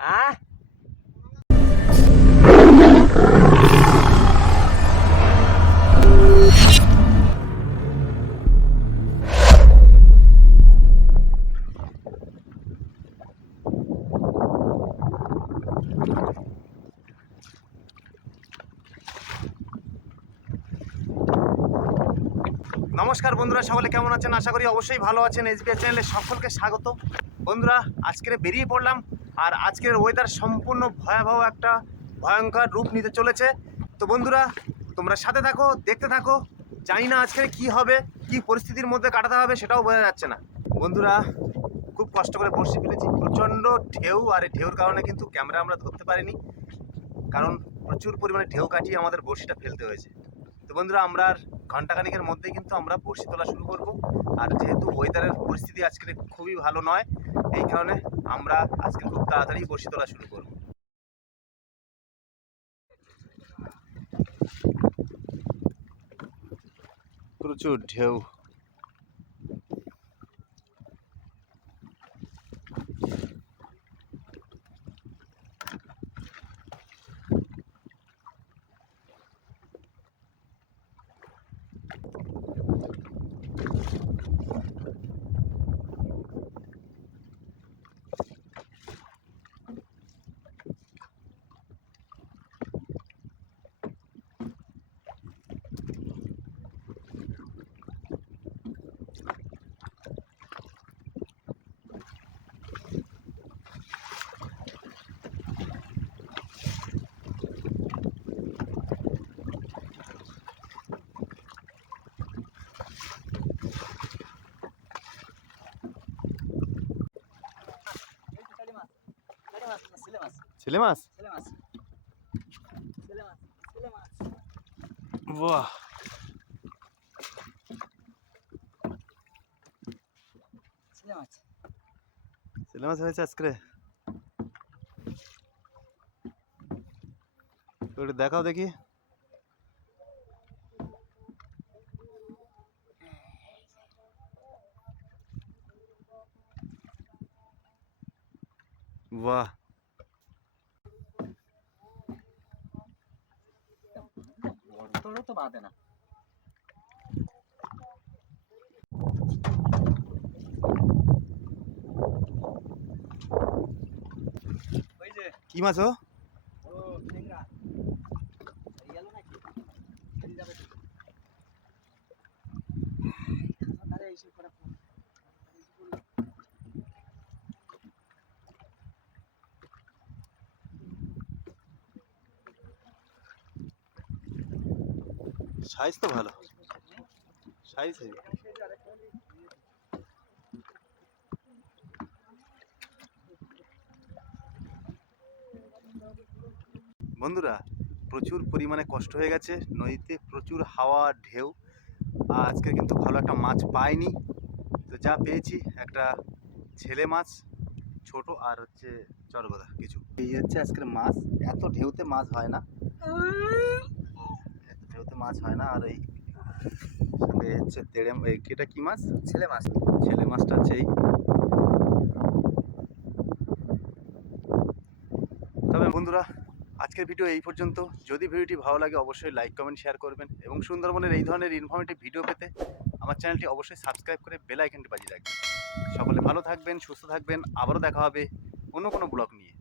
নমস্কার বন্ধুরা, সকলে কেমন আছেন? আশা করি অবশ্যই ভালো আছেন। এসবিআই চ্যানেলে সকলকে স্বাগত। বন্ধুরা আজকের বেরিয়ে পড়লাম আর আজকের ওয়েদার সম্পূর্ণ ভয়াবহ একটা ভয়ঙ্কর রূপ নিতে চলেছে। তো বন্ধুরা, তোমরা সাথে থাকো, দেখতে থাকো, জানি না আজকের কি হবে, কি পরিস্থিতির মধ্যে কাটাতে হবে, সেটাও বোঝা যাচ্ছে না। বন্ধুরা, খুব কষ্ট করে বসে ফেলেছি, প্রচণ্ড ঢেউ, আর এই ঢেউর কারণে কিন্তু ক্যামেরা আমরা ধরতে পারিনি, কারণ প্রচুর পরিমাণে ঢেউ কাটিয়ে আমাদের বড়শিটা ফেলতে হয়েছে। তো বন্ধুরা, আমরা ঘন্টাখানিকের মধ্যেই কিন্তু আমরা বড়শি তোলা শুরু করব। আর যেহেতু ওয়েদারের পরিস্থিতি আজকে খুবই ভালো নয়, এই কারণে আমরা আজকে খুব তাড়াতাড়ি বড়শি তোলা শুরু করব। প্রচুর ঢেউ। ছেলে মাছ বাহ ছেলে মাছ হয়েছে আজকে তো একটু দেখাও দেখি বাহ তোরও তো বাঁধে না। কি মাছ সাইজ তো ভালো। সাইজ বন্ধুরা, প্রচুর পরিমাণে কষ্ট হয়ে গেছে। নদীতে প্রচুর হাওয়া, ঢেউ। আজকে কিন্তু ভালো একটা মাছ পাইনি। তো যা পেয়েছি, একটা ছেলে মাছ, ছোট আর হচ্ছে চরগদা, কিছু। এই হচ্ছে আজকের মাছ। এত ঢেউতে মাছ হয় না। মাছ হয় না আর এই সঙ্গে হচ্ছে এই এটা কি মাছ? ছেলে মাছ। ছেলে মাছটা হচ্ছে এই। তবে বন্ধুরা আজকের ভিডিও এই পর্যন্ত। যদি ভিডিওটি ভালো লাগে অবশ্যই লাইক কমেন্ট শেয়ার করবেন। এবং সুন্দরবনের এই ধরনের ইনফরমেটিভ ভিডিও পেতে আমার চ্যানেলটি অবশ্যই সাবস্ক্রাইব করে বেল আইকনটি বাজিয়ে রাখবেন। সকলে ভালো থাকবেন সুস্থ থাকবেন। আবারও দেখা হবে অন্য কোনো ব্লগ নিয়ে।